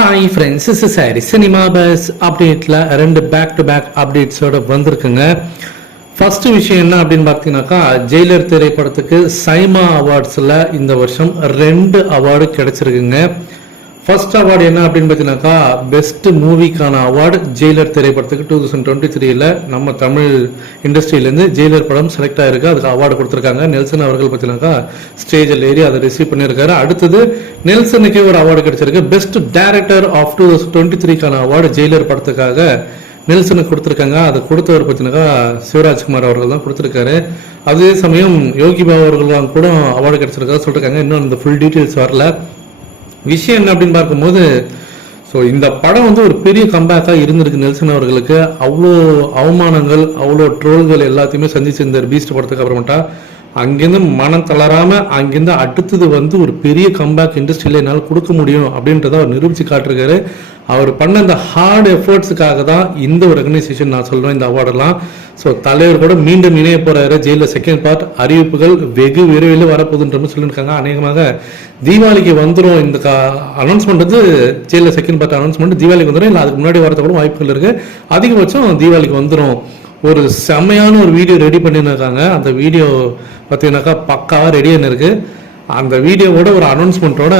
Hi friends is sorry cinema buzz அப்டேட்டில் ரெண்டு back to back அப்டேட்ஸோட வந்திருக்குங்க. ஃபர்ஸ்ட் விஷயம் என்ன அப்படின்னு பார்த்தீங்கன்னாக்கா ஜெயிலர் திரைப்படத்துக்கு சைமா அவார்ட்ஸில் இந்த வருஷம் ரெண்டு அவார்டு கிடைச்சிருக்குங்க. ஃபர்ஸ்ட் அவார்டு என்ன அப்படின்னு பார்த்தீங்கன்னாக்கா பெஸ்ட் மூவிக்கான அவார்டு ஜெயிலர் திரைப்படத்துக்கு டூ தௌசண்ட் டுவெண்ட்டி த்ரீல நம்ம தமிழ் இண்டஸ்ட்ரியிலேருந்து ஜெயிலர் படம் செலக்ட் ஆயிருக்கு. அதுக்கு அவார்டு கொடுத்துருக்காங்க. நெல்சன் அவர்கள் பார்த்தீங்கன்னாக்கா ஸ்டேஜில் ஏறி அதை ரிசீவ் பண்ணியிருக்காரு. அடுத்தது நெல்சனுக்கே ஒரு அவார்டு கிடைச்சிருக்கு. Best director of two thousand twenty த்ரீக்கான award Jailer படத்துக்காக நெல்சனுக்கு கொடுத்துருக்காங்க. அதை கொடுத்தவர் பார்த்தீங்கன்னாக்கா சிவராஜ்குமார் அவர்கள் தான் கொடுத்துருக்காரு. அதே சமயம் யோகி பாபா அவர்கள் கூட அவார்டு கிடைச்சிருக்காரு. சொல்லிருக்காங்க. இன்னும் அந்த ஃபுல் டீட்டெயில்ஸ் வரல. விஷயம் என்ன அப்படின்னு பார்க்கும்போது ஸோ இந்த படம் வந்து ஒரு பெரிய கம்பேக்காக இருந்திருக்கு நெல்சன் அவர்களுக்கு. அவ்வளோ அவமானங்கள் அவ்வளோ ட்ரோல்கள் எல்லாத்தையுமே சந்திச்சிருந்தார் பீஸ்ட் படத்துக்கு அப்புறமேட்டா. அங்கேருந்து மனம் தளராமல் அங்கேருந்து அடுத்தது வந்து ஒரு பெரிய கம்பேக் இண்டஸ்ட்ரியில் என்னால் கொடுக்க முடியும் அப்படின்றத அவர் நிரூபிச்சு காட்டிருக்காரு. அவர் பண்ண இந்த ஹார்ட் எஃபர்ட்ஸுக்காக தான் இந்த ஒரு ரெகனைசேஷன் நான் சொல்கிறேன் இந்த அவார்டெல்லாம் ஸோ தலைவர் கூட மீண்டும் இணைய போகிறாரு ஜெயிலில் செகண்ட் பார்ட் அறிவிப்புகள் வெகு விரைவில் வரப்போகுதுன்ற மாதிரி சொல்லியிருக்காங்க. அநேகமாக தீபாவளிக்கு வந்துடும் இந்த கா அனௌன்ஸ்மெண்ட் வந்து ஜெயிலில் செகண்ட் பார்ட் அனௌன்ஸ்மெண்ட் தீபாவளிக்கு வந்துடும் இல்லை அதுக்கு முன்னாடி வரது கூட வாய்ப்புகள் இருக்குது அதிகபட்சம் தீபாவளிக்கு வந்துடும் ஒரு செம்மையான ஒரு வீடியோ ரெடி பண்ணியிருக்காங்க அந்த வீடியோ பார்த்தீங்கன்னாக்கா பக்காவாக ரெடி இருக்கு அந்த வீடியோவோட ஒரு அனௌன்ஸ்மெண்ட்டோட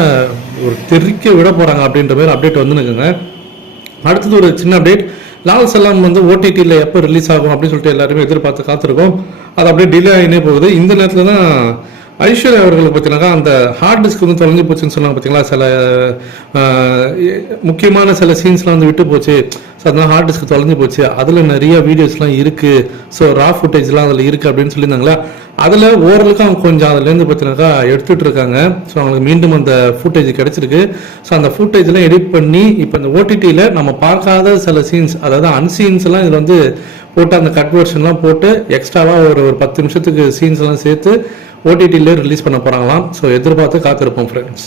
ஒரு தெரிக்க விட போகிறாங்க அப்படின்ற மாதிரி அப்டேட் வந்துனுக்குங்க. அடுத்தது ஒரு சின்ன அப்டேட் லால் சலாம் வந்து ஓடிடியில் எப்போ ரிலீஸ் ஆகும் அப்படின்னு சொல்லிட்டு எல்லாருமே எதிர்பார்த்து காத்திருக்கோம். அது அப்படியே டிலே ஆகினே போகுது. இந்த நேரத்தில் தான் ஐஸ்வர்யா அவர்கள் பார்த்தீங்கன்னாக்கா அந்த ஹார்ட் டிஸ்க் வந்து தொலைஞ்சு போச்சுன்னு சொன்னாங்க பார்த்தீங்களா சில முக்கியமான சில சீன்ஸ்லாம் வந்து விட்டு போச்சு. ஸோ அதனால் ஹார்ட் டிஸ்க் தொலைஞ்சு போச்சு. அதில் நிறைய வீடியோஸ்லாம் இருக்குது ஸோ ரா ஃபுட்டேஜ்லாம் அதில் இருக்குது அப்படின்னு சொல்லியிருந்தாங்களா? அதில் ஓரளவுக்கு அவங்க கொஞ்சம் அதுலேருந்து பார்த்தீங்கன்னாக்கா எடுத்துகிட்டு இருக்காங்க. ஸோ அவங்களுக்கு மீண்டும் அந்த ஃபுட்டேஜ் கிடச்சிருக்கு. ஸோ அந்த ஃபுட்டேஜ்லாம் எடிட் பண்ணி இப்போ இந்த ஓடிடியில் நம்ம பார்க்காத சில சீன்ஸ் அதாவது அன்சீன்ஸ் எல்லாம் இதில் வந்து போட்டு அந்த கட் வெர்ஷன்லாம் போட்டு எக்ஸ்ட்ராவாக ஒரு ஒரு பத்து நிமிஷத்துக்கு சீன்ஸ்லாம் சேர்த்து ஓடிடியில் ரிலீஸ் பண்ண போகிறாங்களாம் ஸோ எதிர்பார்த்து காத்திருப்போம் ஃப்ரெண்ட்ஸ்